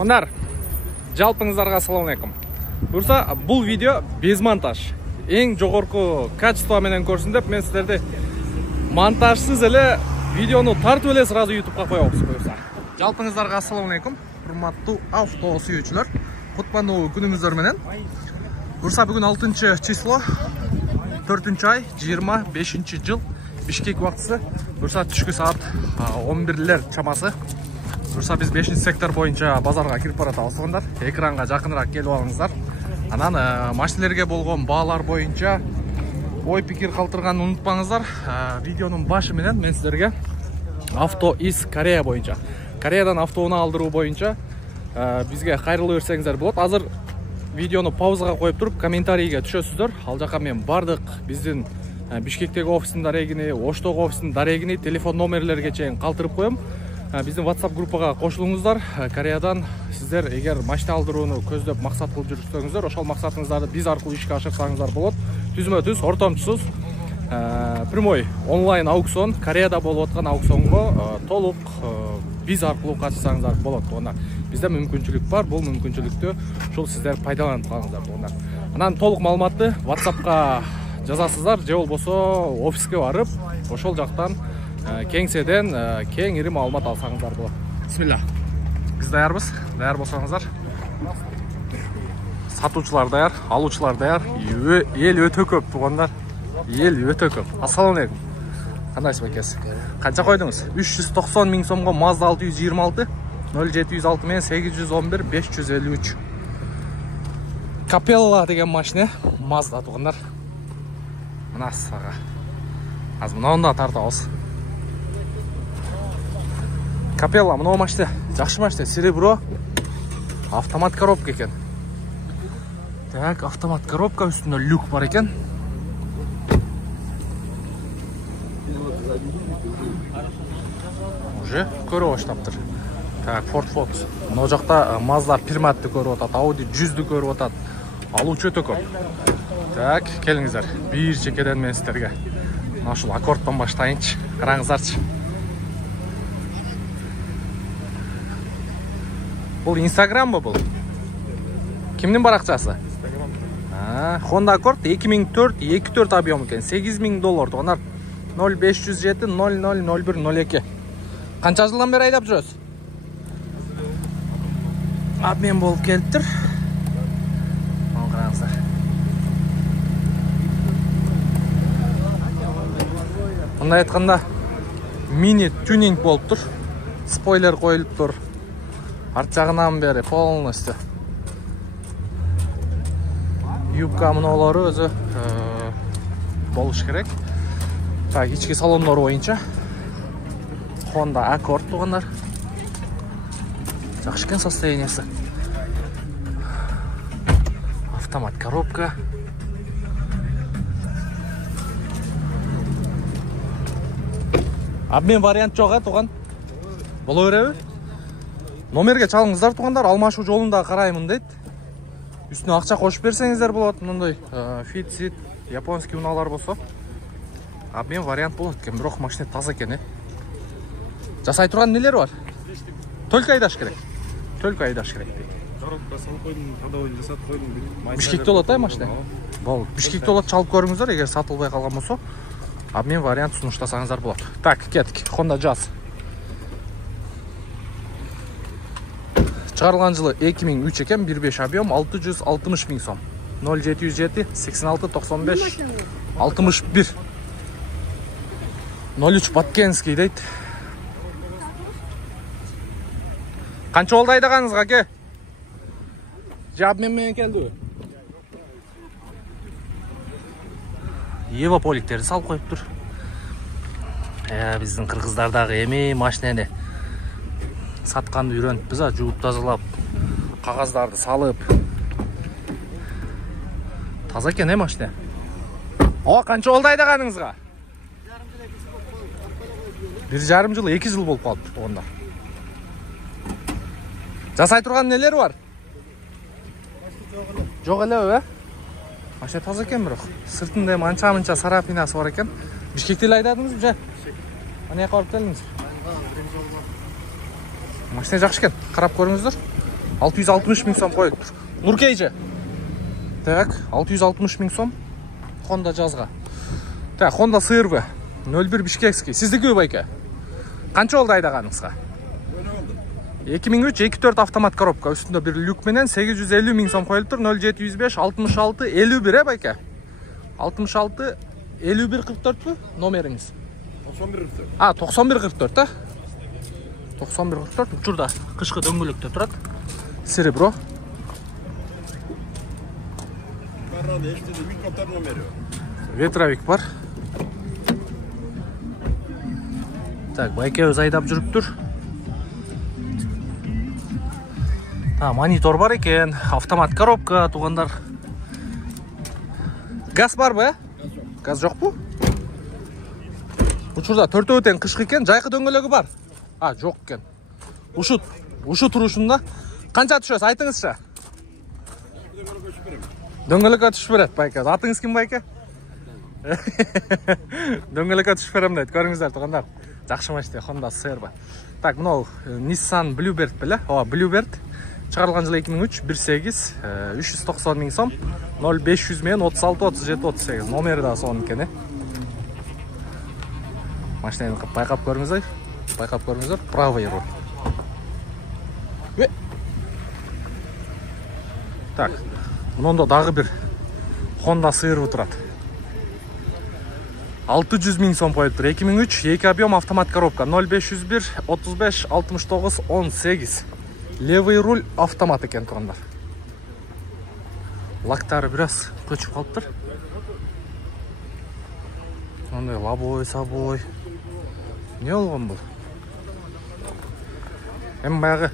Онар, жалпыңыздарға ассалаумалейкум. Бурса, бұл видео без монтаж. Ең жоғарғы качество менен көрсін деп, мен сіздерді монтажсыз әлі видеоны тартып эле сразу YouTube'га коебуз буюрса. Жалпыңыздарға ассалаумалейкум. Урматтуу авто сүйүүчүлөр, кутмандуу күнүңүздөр менен. Бурса, бүгүн 6 число, 4-ай, 25 жыл, Бишкек убактысы. Бурса, түшкү саат 11-лер чамасы. Бурса, биз 5 сектор боюнча базарга кирип баратабыз. Экранга жакыныраак келип алыңыздар. Анан машинелерге болгон баалар боюнча ой пикир калтырганды унутпаңыздар. Видеонун башы менен мен сиздерге авто из Корея боюнча, Кореядан автоуна алдыруу боюнча бизге кайрылып берсеңиздер болот. Азыр видеону паузага коюп туруп комментарийге түшөсүздөр. Ал жака мен бардык биздин Бишкектеги офистин дарегини, Оштогу офистин дарегини, телефон номерлерге чейин калтырып коем. Биздин WhatsApp группага кошулуңуздар. Кореядан сиздер эгер машина алдырууну көздөп максат кылып жүрсөңүздөр, ошол максатыңыздарды биз аркылуу ишке ашырсаңыздар болот. Түзмө-түз, ортомчусуз, прямой онлайн аукцион, Кореяда болуп аткан аукционго толук биз аркылуу катышсаңыздар болот. Бизде мүмкүнчүлүк бар, бул мүмкүнчүлүктү ушул сиздер пайдаланып калыңыздар. Анан толук маалыматты WhatsAppка жазасыздар, же болбосо офиске барып, ошол жактан кеңседен кеңири маалымат алсаңыздар болот. Бисмилла. Биз даярбыз. Даяр болсоңуздар. Сатуучулар даяр, алуучулар даяр. Эл өтө көп тугандар. Эл өтө көп. Ассаламу алейкум. Кандайсыз бекес? Канча койдуңуз? 390 миң сомго Mazda 626, 0706 менен 811 553. Capella деген машина, Mazda тугандар. Мына сага. Аз мынанда тартабыз. Capella, мына машина, жакшы машина, серебро, автомат коробка экен. Так, автомат коробка, үстүндө люк бар экен. Уже көрүп баштаптыр. Так, Ford Focus. Мына жакта Mazda Primat'ты көрүп атат, Audi 100'ды көрүп атат. Алуучу өтө көп. Так, келиңиздер. Бир чекеден мен сиздерге ушул аккордтон баштайынчы. Караңыздарчы. Бұл Instagram ба бұл? Кімнің барақчасы? Honda Accord 2004 объем екен, $8,000 туғандар. 0507 000102. Қанша жылдан бері айдап жүрөсүз? Обмен болып келіп тұр. Қараңыздар. Мындай айтқанда мини тюнинг болып тұр. Спойлер қойылып тұр. Арт жағынан бері полностью юбка мыналары өзі болуш керек. Так, ички салондор боюнча Honda Accord тугандар. Жакшы экен состояниясы. Автомат коробка. Обмен вариант жок туган. Боло береби? Номерге чалыңыздар тугандар, алмашуу жолунда караймын дейт. Үстүнө акча кошуп берсеңиздер болот. Мындай фит, японский унаалар болсо обмен вариант болот экен, бирок машина таза экен. Жасай турган нелер бар? Только айдаш керек. Только айдаш керек. Коробка салып койдум, кадавын жасап койдум. Бишкекте болот машина. Бол, Бишкекте болот, чалып көрүңүздөр, эгер сатылбай калган болсо, обмен вариант сунуштасаңыздар болот. Так, кеттик. Honda Jazz. Чыгарылган жылы 2003 экен, 1.5 объем, 660 миң сом. 0707 86 95 61. 03 Баткенский дейт. Канча болду айдаганыңызга, аке? Же обмен менен келдиби? Ева поликтерди салып коюптур. Биздин кыргыздар дагы эми машинени сатканды үйрөнүппүз, жууп тазалап, кагаздарды салып. Таза экен машина. Канча болду айдаганыңызга? 1,5 жыл, 2 жыл болуп калыптыр тугандар. Жасай турган нелер бар? Жок элеби? Машина таза экен бирок. Сыртында анча-мынча сарапинасы бар экен. Бишкекте эле айдадыңызбы же? Кана жака барып келдиңиз? Машина жакшы экен, карап көрүңүздөр. 660 мың сом қойып тұр. Нұркейже. Так, 660 мың сом. Honda жазға. Так, Honda CR-V 01 Бишкекский. Сіздікі байке? Қанша олды айдағаныңызға? 2003 2.4 автомат коробка. Үстінде бір люк менен 850 мың сом қойылып тұр. 0705 66 51 байке. 66 51 44 пі? Номеріңіз? 91 44, та? 91 44. Учурда қышқы дөңгөлөктө тұрады. Серебро. Ветровик бар. Так, байке өз айдап жүріп тұр. Монитор бар екен, автомат коробка, туғандар. Газ бар ба? Газ жоқ бұ? Учурда төртө өтен қышқы екен, жайқы дөңгөлөгі бар. Жоқ екен. Ушу тұрушында. Қанша түшөз, айтыңызша? Дөңгөлөккө түшүп берет байке. Атыңыз ким байке? Дөңгөлөккө түшүп берем дейт. Көрүңүздөр туғандар. Жакшы машина, Honda CR-V. Так, мынау Nissan Bluebird беле? Bluebird. Чыгарылган жылы 2003, 1.8, 390 мың сом, 0500 мен 36 37 38. Номері да соның екен. Машинаны байқап көріңіздер. Правый руль. Так, мұнда дағы бір Honda CR-V тұрады. 600 мың сом қойып тұр. 2003, 2 объем автомат коробка. 0501 35 69 18. Левый руль автомат екен тұрғандар. Лактары біраз көчіп қалып тұр. Ондай лабой, сабой. Не олған бұл? Баяғы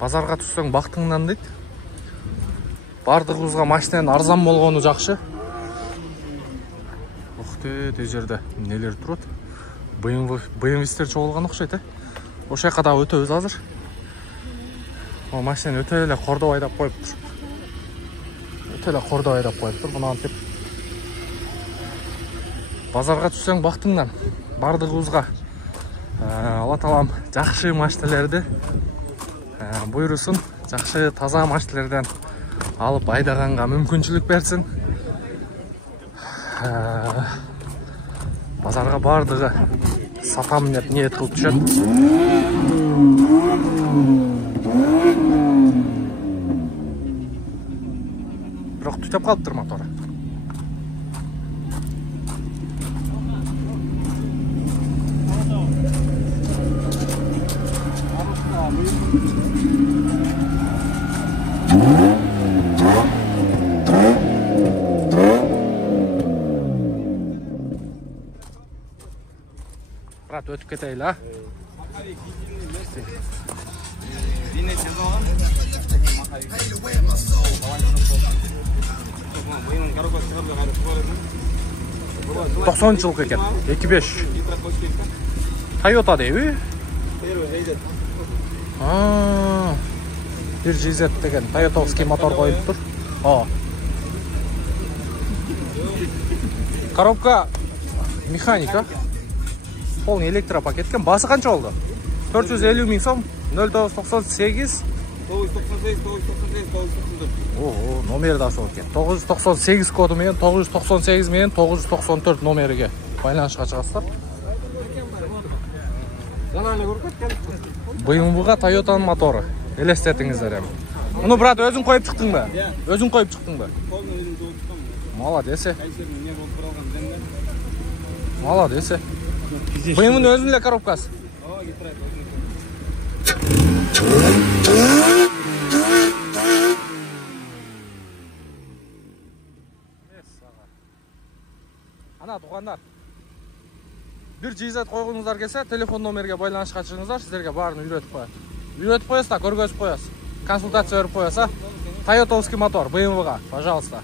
базарға түссең бақтыңнан дейді. Бардығымызға машинаның арзан болғаны жақшы. Те жерде нелер тұрады. BMW-стер жоғылған ұқшайды. Оша қада өте өз азыр. Машинаны өте әлі қордау айдап қойып тұр. Бұны антеп. Базарға түссең бақтыңнан. Бардығымызға Алла Таалам жақшы машиналарды бұйырсын. Жақшы таза машиналардан алып айдағанға мүмкіншілік берсін. Базарға бардығы сатам деп ниет қылып түшеді. Бірақ түтеп қалып тұр моторы. Брат, өтіп кетейін, а? Тоқсан жылғы екен, 2.5. Toyota дейбі? Bir GZ деген Toyota мотор қойып тұр. Коробка механика. Полный электропакеткен. Басы қанша олды? 450 мың сом, 0998. 998. Номері да сол екен. 998 коды мен, 998 мен, 994 номеріге байланышқа шығасыздар. BMW-ға Toyota'ның моторы. Елестетіңіздер әм. Мұны, брат, өзің қойып шықтың ба? Өзің қойып шықтың ба? Молодец. Молодец. BMW-ның өзіңле коробкасы. Ана, туғандар. Bir GZ қойғыңыздар келсе, телефон номерге байланышқа шығыңыздар, сіздерге барын үйретіп қояды. Үйретіп қоясыз да, көргөзіп қоясыз. Консультация өріп қоясыз. Toyota'ский мотор, BMW-ға, пожалуйста.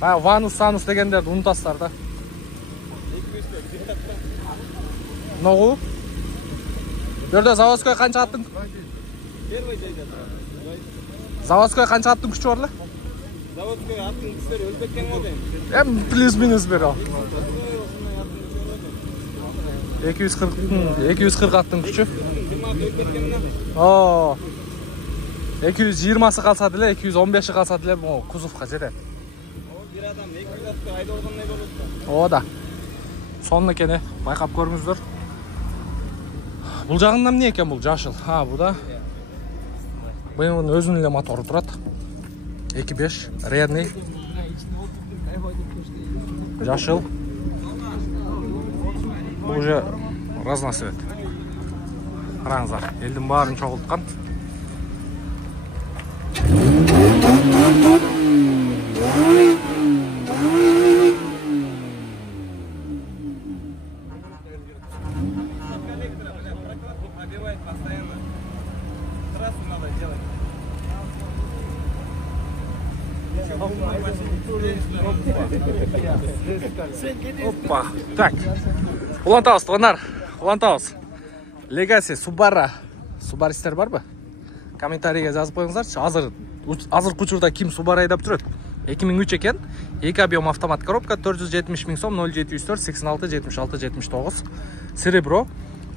Ванус дегендерді ұнтастар да. Ноғу? Берді заводской қанша аттың? Заводской қанша аттың күші барлы? Заводской аттың күштері өзбеккен ғой. Плюс-минус бер ал. 240 аттың күші. О, 220-сы қалса деле, 215-і қалса деле, бұл кузовқа жетеді. Bir adam 200 ayda organday boluptu. О да. Сонун экен, байкап көрүңүздөр. Бул жагында эмне экен бул жашыл? Бу да. Буюнун өзүнүн эле мотору турат. 2.5 редный. Жашыл. Бул уже разноцвет. Караңыздар, элдин баарын чогулткан. Опа. Так. Улантабыз, тугандар. Улантабыз. Legacy Subaru. Subaru'стер барбы? Комментарийге жазып коюңуздарчы. Азыр учурда ким Subaru айдап жүрөт? 2003 экен. 2 объем автомат коробка, 470 миң сом, 0704 86 76 79. Серебро.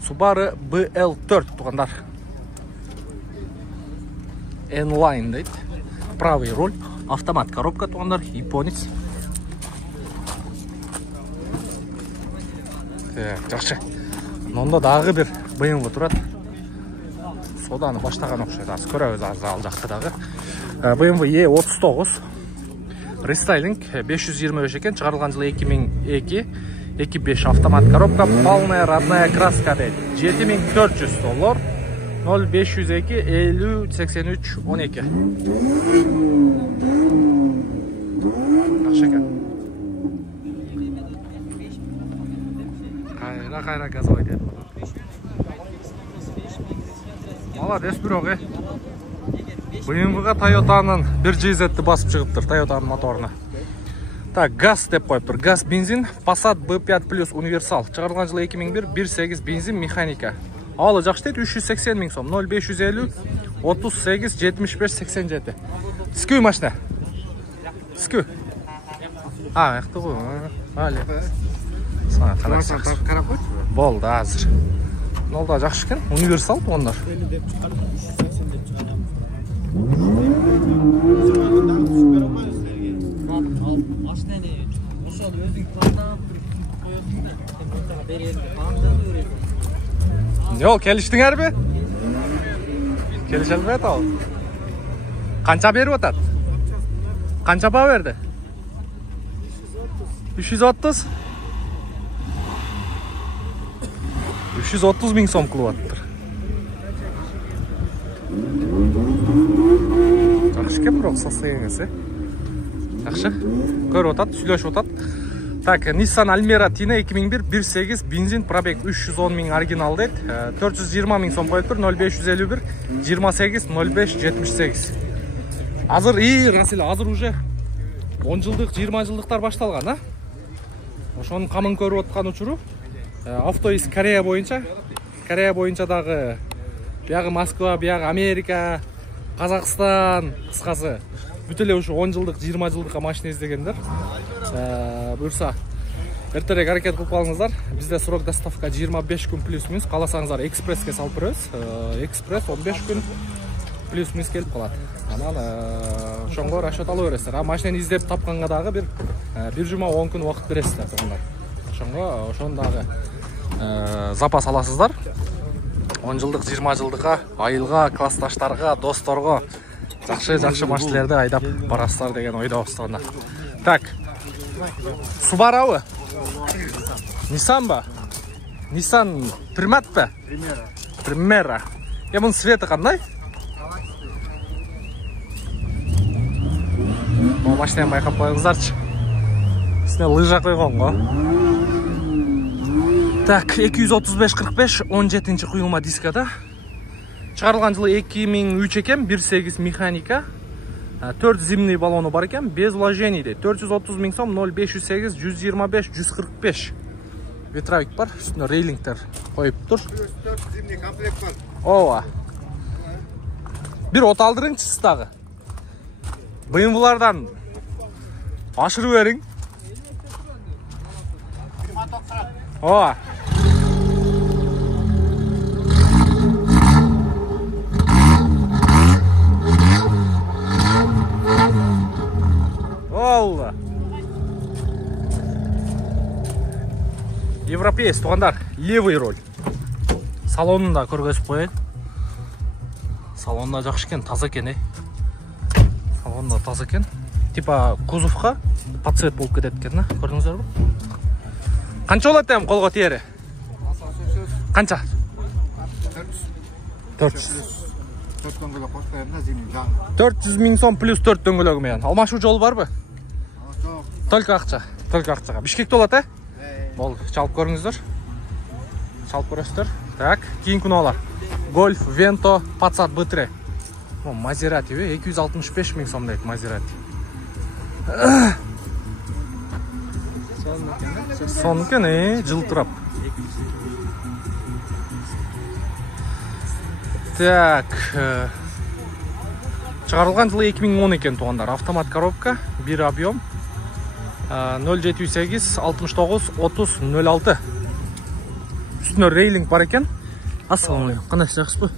Subaru BL4 тугандар. N-Line дейт. Правый руль. Автомат коробка тугандар, японец. Жакшы. Мында дагы бир BMW турат. Соданы баштаган окшойт. Аз көрөбүз ал жакта дагы. BMW E39 рестайлинг 525 экен, чыгарылган жылы 2002. 2.5 автомат коробка, полная родная краска дейт. $7400. 0502 50 83 12. Жакшы экен. Кайра газовый дейт. Молодец, бирок, BMW-га Toyota'nын 1GZ-ті басып чыгыптыр, Toyota'нын моторуна. Так, газ деп коюптур. Газ бензин, Passat B5 Plus универсал. Чыгарылган жылы 2001, 1.8 бензин механика. Алы жакшы дейт, 380 миң сом, 0550 38 75 87. Скүү машина. Скүү. Мыкты го. Али. Сага карап койчу. Болду азыр. Нолда жакшы экен, универсал тугандар. Yok, keliştiңерби? Келише албайт ал. Канча берип атат? Канча баа берди? 330. 330 миң сом кылып атыптыр. Жакшы экен, бирок состояниеси. Жакшы. Көрүп атат, сүйлөшүп атат. Так, Nissan Almera Tina 2001 1.8 бензин, пробег 310 миң оригинал дейт. 420 миң сом коюптур, 0551 28 05 78. Азыр Расил, азыр уже 10 жылдык, 20 жылдыктар башталган, Ошонун камын көрүп аткан учуру. Автоиз Корея боюнча дагы биягы Москва, биягы Америка, Казакстан, кыскасы бүт эле ушу 10 жылдык, 20 жылдыкка машина издегендер. Буюрса эртерээк аракет кылып калыңыздар. Бизде срок доставка 25 күн плюс-минус. Каласаңыздар экспресске салып беребиз. Экспресс 15 күн плюс-минус келип калат. Анан ошонго расчет ала бересиздер. Машинаны издеп тапканга дагы бир жума 10 күн убакыт бересиздер тугандар. Ошон дагы запас аласыздар. 10 жылдык, 20 жылдыкка, айылга, классташтарга, досторго жакшы машиналарды айдап барасыздар деген ойдобуз тугандар. Так. Subaru. Nissan ба? Nissan Primat ба? Primera. Bunun свети кандай? Бул машинаны байкап коюңуздарчы. Үстүнө лыжа койгон го. Так, 235-45 17-чи куюлма дискада. Чыгарылган жылы 2003 экен, 1.8 механика. 4 зимний баллону бар экен, без вложений дейт. 430 миң сом, 0508 125 145. Ветровик бар, үстүнө рейлингтер коюптур. 4 зимний комплект бар. Ооба. Бир от алдырыңчы дагы. BMW-лардан ашырып бериң. Ооба. Европеец туғандар, левый роль. Салонын да көргөзүп коеюн. Салонда жакшы экен, таза экен, Салонда таза экен. Типа кузовка подсвет болуп кетет экен, көрдүңүздөрбү? Канча болот эми колго тиери? Канча? 400 миң сом плюс 4 дөңгөлөгү менен. Алмашуу жолу барбы? Только акча. Только акчага. Бишкекте болот, Бол, чалып көрүңүздөр. Чалып көрөсүздөр. Так, кийинки күнөөлөр. Golf, Vento, Passat B3. Maserati 265 миң сом дейт Maserati. Сонун экен, жылтырап. Так, чыгарылган жылы 2010 экен тугандар. Автомат коробка, бир объем. 078 69 30 06. Үстүнө рейлинг бар экен. Ассаламу алейкум. Кандайсыз, жакшысызбы?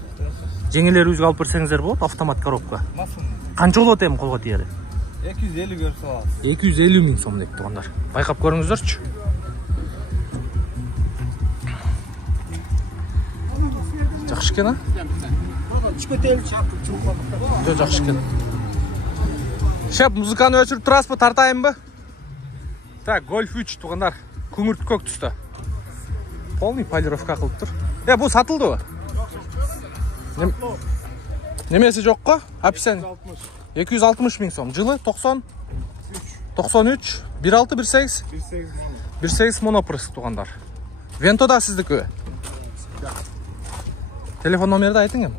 Жеңелерибизге алып берсеңиздер болот, автомат коробка. Канча болот эми колго тиери? 250 көрсө аласыз. 250 миң сом дейт тугандар. Байкап көрүңүздөрчү. Жакшы экен, Жо, жакшы экен. Шеп, музыканы өчүрүп турасызбы, тартайынбы? Так, Golf 3 тугандар, күңүрт көк түстө. Полный полировка кылып тур. Бул сатылдыбы? Немеси жокко? Описание. 260 миң сом. Жылы 90 93 16 18 монопрыск тугандар. Vento да сиздикү. Телефон номерди айтың эми.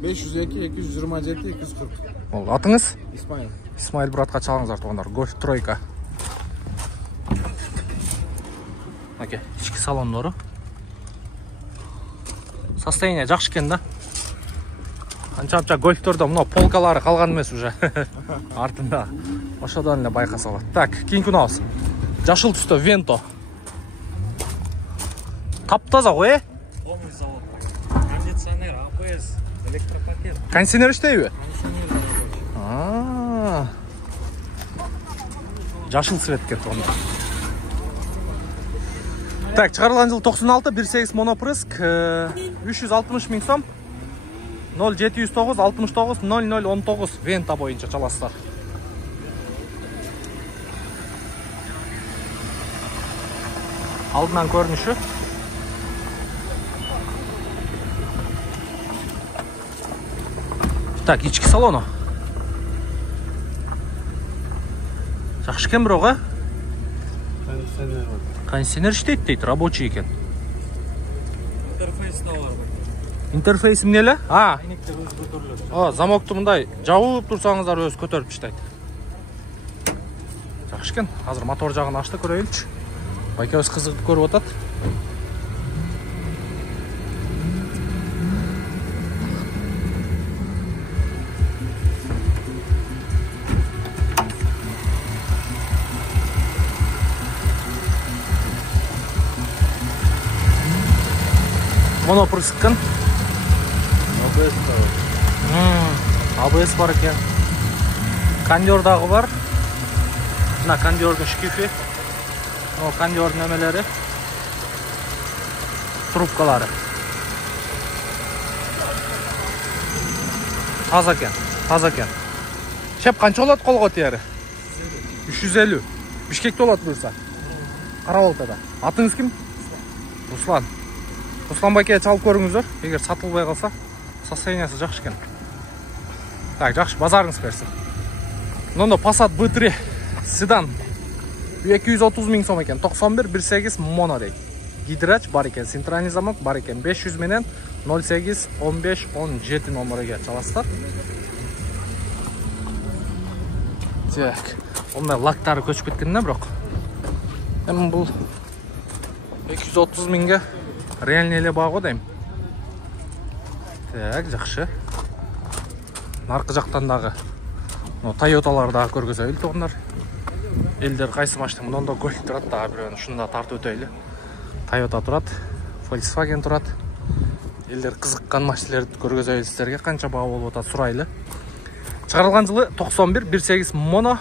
502 227 240. Бол, атыңыз? Исмаил. Исмаил братка чалыңыздар тугандар. Golf 3. Оке, ички салондору. Состояние жакшы экен да. Анча-анча гольфтордо мына полкалары калган эмес уже. Артында. Ошодон эле байкаса болот. Так, кийинки күнөбүз. Жашыл түстө Vento. Таптаза го, Полный завод. Кондиционер, АБС, электропакет. Кондиционер иштейби? Жашыл цвет экен тону. Так, чыгарылган жыл 96, 1.8 монопрыск, 360 миң сом. 0709 69 0019 Vento боюнча чаласыздар. Алдынан көрүнүшү. Так, ички салону. Жакшы экен бирок, Кондиционер иштейт дейт, рабочий экен. Интерфейс да бар. Интерфейс эмне эле? Айнектер өзү көтөрүлөт. Замокту мындай жабып турсаңыздар өзү көтөрүп таштайт. Жакшы экен. Азыр мотор жагын ачты көрөйүнчү. Байкебиз кызыгып көрүп атат. Монопрыск экен. АБС бар экен. Кондер дагы бар. Мына кондердун шкифи. Кондердун эмелери. Трубкалары. Таза экен. Шеп канча болот колго тиери? 350. Бишкекте болот буюрса. Карабалтада. Атыңыз ким? Руслан. Руслан байке чалып көрүңүздөр. Эгер сатылбай калса, состояниясы жакшы экен. Так, жакшы, базарыңыз берсин. Мында Passat B3 седан 230 миң сом экен. 91 1.8 моно дейт. Гидрач бар экен, центральный замок бар экен. 500 менен 08 15 17 номерге чаласыздар. Так, ондай лактары көчүп кеткен да бирок. Эми бул 230 миңге реальный эле багы дейм. Так, жакшы. Наркы жактан дагы Toyotалар дагы көргөзөйлү тугандар. Элдер кайсы машина? Мында Golf турат дагы бирөөнү ушунда тартып өтөйлү. Toyota турат, Volkswagen турат. Элдер кызыккан машиналерди көргөзөйлү сиздерге. Канча баа болуп атат сурайлы. Чыгарылган жылы 91 1.8 моно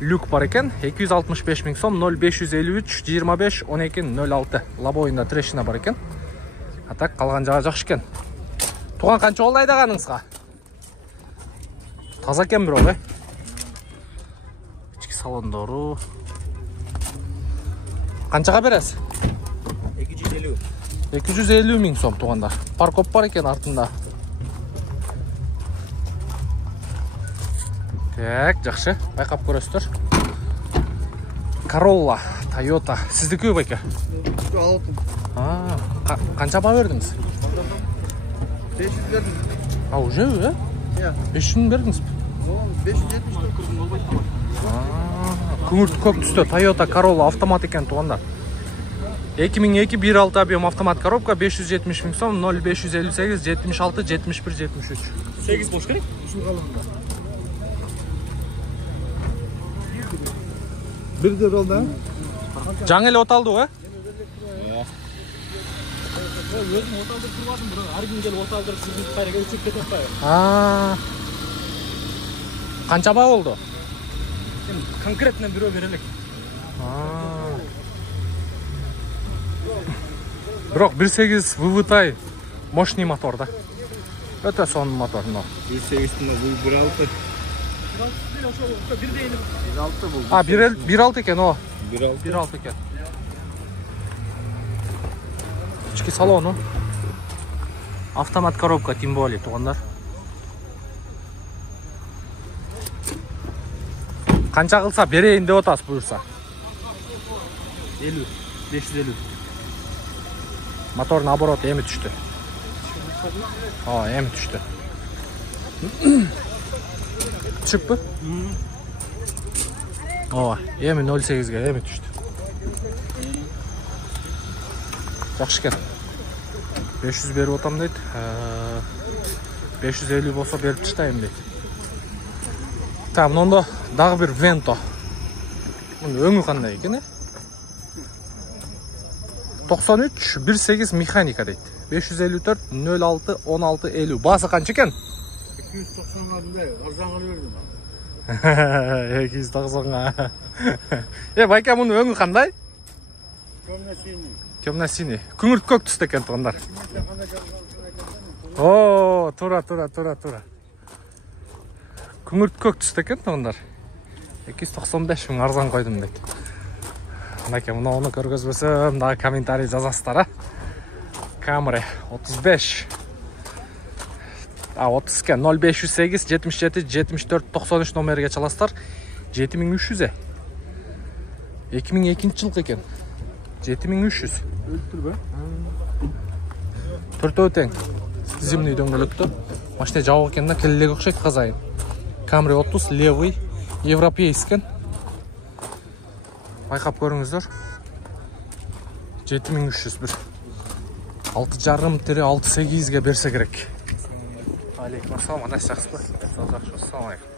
люк бар екен. 265 000 сом, 0553 25 12 06. Лобойында трещина бар екен. А так қалған жағы жақсы екен. Туған қанша болды айдағаныңызға? Таза екен бір олай. Ішкі салондору. Қаншаға бересіз? 250. 250 000 сом туғандар. Паркоп бар екен артында. Так, жақсы. Байқап көресіздер. Corolla, Toyota. Сіздікі бәке? Қанша ба бердіңіз? 500 verdim. Уже, Ya. 500 бердіңіз? 570. Күңірт көк түсті Toyota Corolla автомат екен туғандар. 2002 1.6 объем автомат коробка, 570 000 сом, 0558 76 71 73. 8 boş gerek. Bir de oldu ha? Жаңы эле оталды ғой? Өзім оталдырып тұрватым, бірақ әр күн келіп оталдырып жүргізіп қайраға өтсек кетіп қайыр. Қанша ба oldu? Конкретно бюро берелік. Бірақ 1.8 VVT мощный мотор да. Өте сонун мотор. 1.8'inde bu 1.6. 1.6 екен о. 1.6. 1.6 екен. Ішкі салону. Автомат коробка, тем более туғандар. Қанша қылса берейін деп отасыз бұйырса? 50. 550. Motorun обороты emi düştü. Emi düştü. Düşüp mü? Emi 0.8'ge emi düştü. Жақсы екен. 500 беріп отам дейді. 550 болса беріп тастаймын дейді. Та, мұнда дағы бір Vento. Өңі қандай екен, 93 1.8 механика дейді. 554 06 16 50. Басы қанша екен? 290'larda arзанға бердім. 290-ға. Байка, мұның өңі қандай? Темно-синий. Күңірт көк түсті екен тұғындар. Тура. Күңірт көк түсті екен тұғындар. 295 000 арзан қойдым дейді. Байка, мұны көргізбесім, дағы комментарий жазасыздар. Camry 35. 30 екен. 0508 77 74 93 номерге çalasыздар. 7300. 2002 жылғы екен. 7300. Өлтір бе? Төртеу тең. Зимний дөңгелекті. Машина жауық екен да, келілеге ұқсайды қазайын. Camry 30, левый, европейскен. Байқап көріңіздер. 7300 бір. 6,5-6,8-ге берсе керек. Алейкум ассалам, анасы жақсы ба? Ассалам алейкум.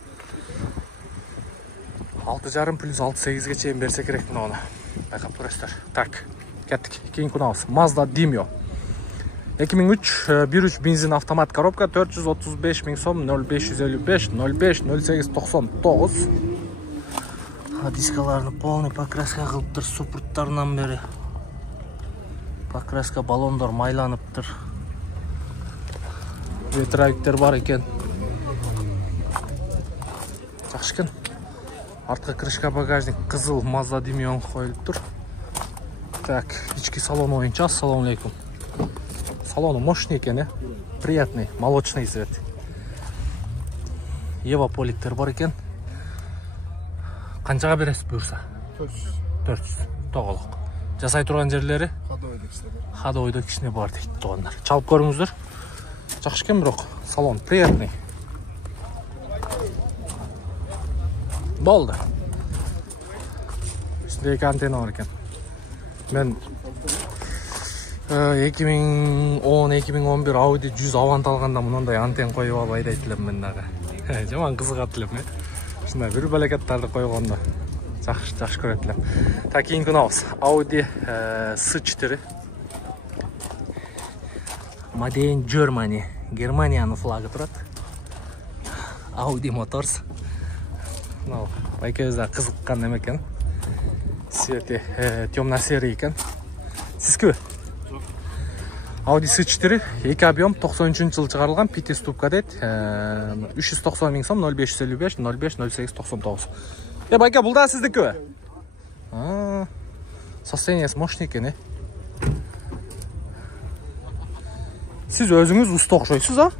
6,5 плюс 6,8-ге чейін берсе керек мұны оны. Байқап көресіздер. Так, кеттік. Кейін күнауыз. Mazda Demio. 2003 1.3 бензин автомат коробка, 435 000 сом, 0555 05 08 99. Дискаларны полный покраска қылып тұр, суппорттарынан бері. Покраска баллондар майланып тұр. Ветровиктер бар екен. Жақсы екен. Артқы крышка багажник қызыл Mazda Demio қойылып тұр. Так, ішкі салон ойынша. Ассалам алейкум. Салоны мощный екен, приятный, молочный цвет. Ева поликтер бар екен. Қаншаға бересіз бұйырса? 400. Тоғылық. Жасай тұрған жерлері? Ходовойда кішіне бар дейді туғандар. Чалып көріңіздер. Жақсы екен бірақ. Салон приятный. Болды. Үстінде екі антенна бар екен. Мен 2010-2011 Audi 100 авант алғанда мұндай антен қойып алып айдайтылым мен дағы. Жаман қызығатылым. Шындай бір бәлекеттарды қойғанда. Жақсы көретілім. Так, кейін күнауыз. Audi S4. Made in Germany. Германияның флагы тұрады. Audi Motors. байкебиз да кызыккан неме экен. Цвети темно-серый экен. Сизби? Жок. Audi S4 2 объем 93-жылы чыгарылган, 5 ступка дейт. 390 миң сом, 0555 05 08 99. Байка, бул да сиздикиби? Состояниясы мощный экен, Сиз өзүңүз уста окшойсуз, Жок.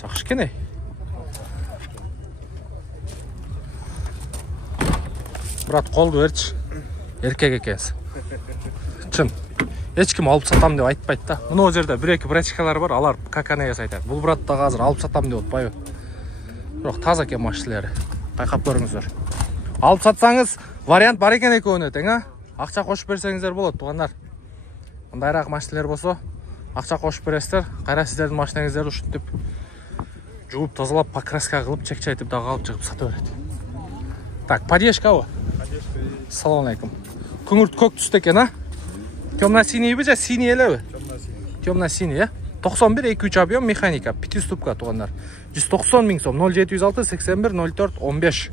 Жакшы экен, Брат, колду берчи. Эркек экенсиз. Чын. Эч ким алып сатам деп айтпайт да. Мына жерде 1-2 брачкалар бар, алар каканы жасайтат. Бул брат да азыр алып сатам деп атпайбы. Бирок таза экен машиналары. Байкап көрүңүздөр. Алып сатсаңыз, вариант бар экен экөөнө тең, Акча кошуп берсеңиздер болот, туугандар. Мындайраак машиналар болсо, акча кошуп бересиздер. Кайра сиздердин машинаңыздарды ушинтип жууп, тазалап, покраска кылып, чек-чайтып дагы алып чыгып сата берет. Так, поддержкабы? Assalomu alaykum. Күңүрт көк түсті екен, Темно-синийби же синий элеби? Темно-синий, 91-2-3 объем механика, 5 ступка тугандар. 190 миң сом, 0706 81 04 15.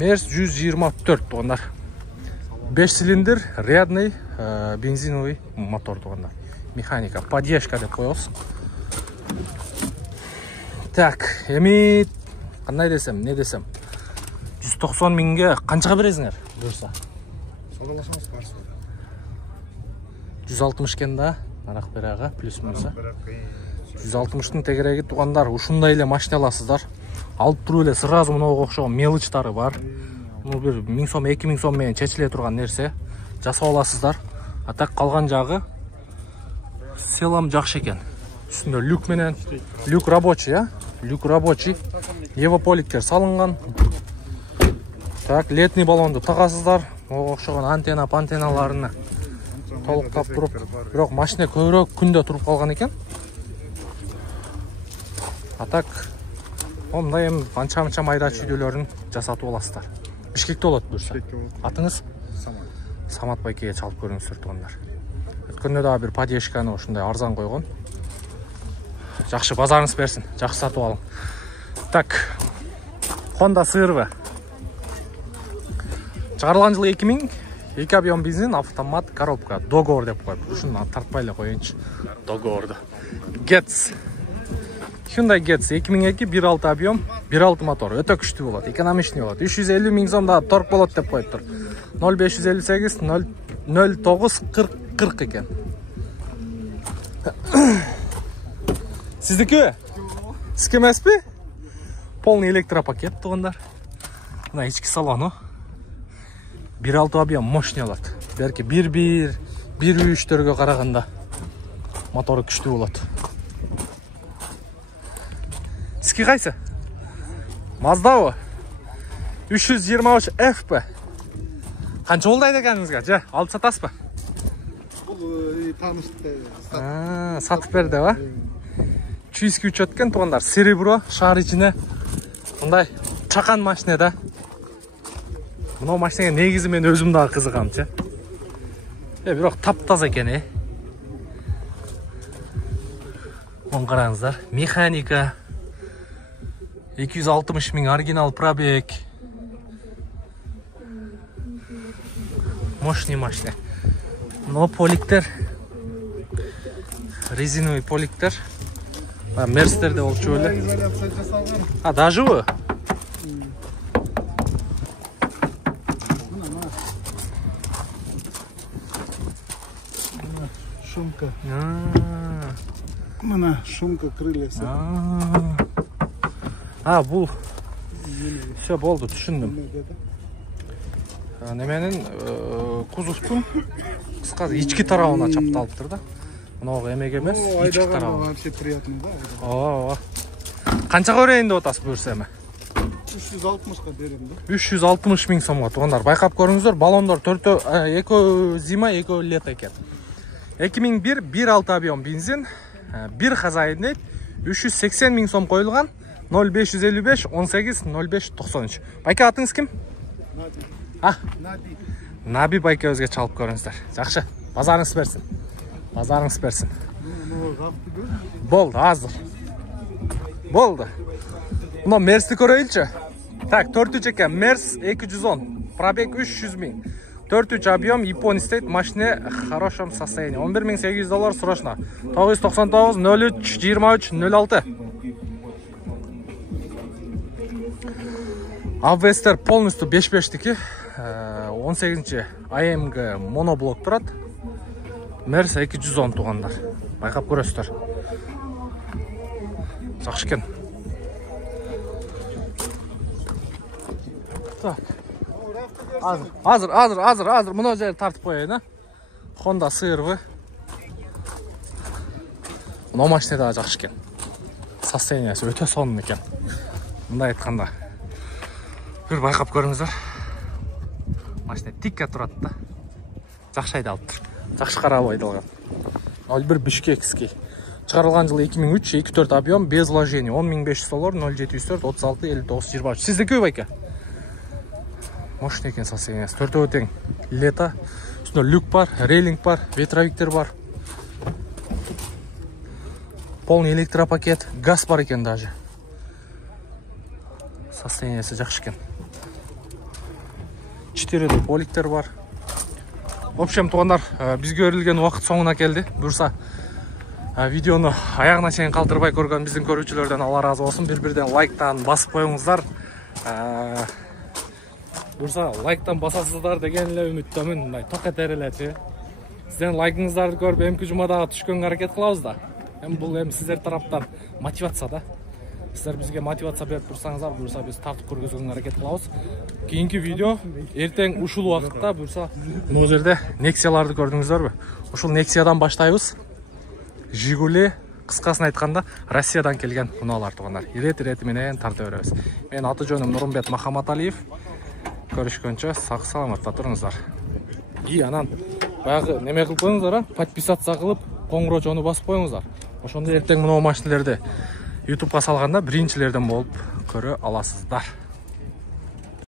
Мерс 124 тугандар. 5 цилиндр, рядный, бензиновый мотор тугандар. Механика, поддержка деп коебуз. Так, эми кандай десем, не десем? 190 миңге канчага бересиңер? Буюрса. Саудалашабыз барсы. 160 экен да, нарак берага плюс болсо. 160-тын тегереги тугандар, ушундай эле машина аласыздар. Алып туруп эле сразу мынага окшогон мелочтары бар. Муну бир 1000 сом, 2000 сом менен чечиле турган нерсе. Жасап аласыздар. А так калган жагы селам жакшы экен. Үстүндө люк менен, люк рабочий, Люк рабочий. Евополиктер салынган. Так, летний баллонду тагасыздар. Ого окшогон антенналарына толуктап туруп, бирок машина көбүрөөк күндө туруп калган экен. А так, ондай эми анча-мынча майда чүйдөлөрүн жасатып аласыздар. Бишкекте болот буюрса. Атыңыз? Самат. Самат байкеге чалып көрүңүздөр тугандар. Өткөндө дагы бир поддержканы ушундай арзан койгон. Жакшы, базарыңыз берсин, жакшы сатып алың. Так, Honda CR-V. Чыгарылган жылы 2000, 2 объем бензин, автомат, коробка, договор деп коюп. Ушуну тартпай эле коеюнчу. Договорду. Getz. Hyundai Getz 2002, 1.6 объем, 1.6 мотор. Өтө күчтүү болот, экономичный болот. 350 миң сом да торг болот деп коюптур. 0558 09 40 экен. Сиздикиби? Сиздики эмеспи? Полный электропакет тугандар. Мына ички салону. 1.6 объем мощный болот. Берки 1.3-төргө караганда мотору күчтүү болот. Сизки кайсы? Маздабы? 323F. Канча болду айдагаңызга? Же, алып сатасызбы? Бул таанышты сатып берди, Чуйский учет экен тугандар, серебро, шаар ичине. Мындай чакан машина да. Мына машинага негизи мен өзүм дагы кызыгамчы. Бирок таптаза экен, Мон караңыздар, механика. 260 миң оригинал пробег. Мощный машина. Но поликтер. Резиновый поликтер. Мерстерде болчу эле. изоляция жасалган. Дажыбы? Шумка. Мына шумка крыльясы. Бул. Все болду, түшүндүм. Неменин кузовтун кыскасы ички тарабына чапталыптыр да. Мынага эмеге эмес, ички тарабы. Вообще приятно, да? Ооба. Канчага берейин деп атасыз буюрса эми? 360ка берем да. 360 миң сомго тугандар. Байкап көрүңүздөр, баллондор экөө зима, экөө лето экен. 2001 1.6 объем бензин, бир хозяин дейт, 380 миң сом коюлган, 0555 18 05 93. Байка, атыңыз ким? Наби. Наби байкебизге чалып көрүңүздөр. Жакшы, базарыңыз берсин. Базарыңыз берсин. Болду, азыр. Болду. Мына Мерсти көрөйүнчү. Так, 4 экен. Мерс 210. Пробег 300 000. 4 объем, Япония стоит, машина в хорошем состоянии. $11,800 срочно. 999 03 23 06. Абвестер полностью 5-5-тики. 18 AMG моноблок турат. Мерс 210 тугандар. Байкап көрөсүздөр. Жакшы экен. Так. Азыр мына жерди тартып коеюн, а? Honda CR-V. Мына машина да жакшы экен. Состояниясы өтө сонун экен. Мындай айтканда. Бир байкап көрүңүздөр. Машина тикке турат да. Жакшы айдалыптыр. Жакшы карап айдалган. 01 Бишкекский. Чыгарылган жылы 2003, 2.4 объем, без вложений. $10,500, 0704 36 59 23. Сиздеки байка? Мощный экен состояниясы. Төртөө тең. Лето. Үстүндө люк бар, рейлинг бар, ветровиктер бар. Полный электропакет, газ бар экен даже. Состояниясы жакшы экен. 4 боликтер бар. В общем, тугандар, бизге берилген убакыт соңуна келди. Бурса видеону аягына чейин калтырбай көргөн биздин көрүүчүлөрдөн Алла разы болсун. Бир-бирден лайктан басып коюңуздар. Бурса лайктан басасыздар деген эле үмүттөмүн. Мындай токет эрелечи. Сиздердин лайкыңыздарды көрүп эмки жумадагы түшкөнгө аракет кылабыз да. Бул сиздер тараптан мотивация да. Сиздер бизге мотивация берип турсаңыздар, бурса биз тартып көргөзгөнгө аракет кылабыз. Кийинки видео эртең ушул убакытта бурса могу жерде Nexia'ларды көрдүңүздөрбү? Ушул Nexia'дан баштайбыз. Жигули, кыскасын айтканда, Россиядан келген унаалар тугандар. Ирет менен тарта беребиз. Мен аты жөнүм Нурмбет Махаматалиев. Көрүшкөнчө сак саламатта туруңуздар. Анан баягы неме кылып коюңуздар, подписаться кылып, коңгурочону басып коюңуздар. Ошондо эртең мына машиналерди YouTubeга салганда биринчилерден болуп көрө аласыздар.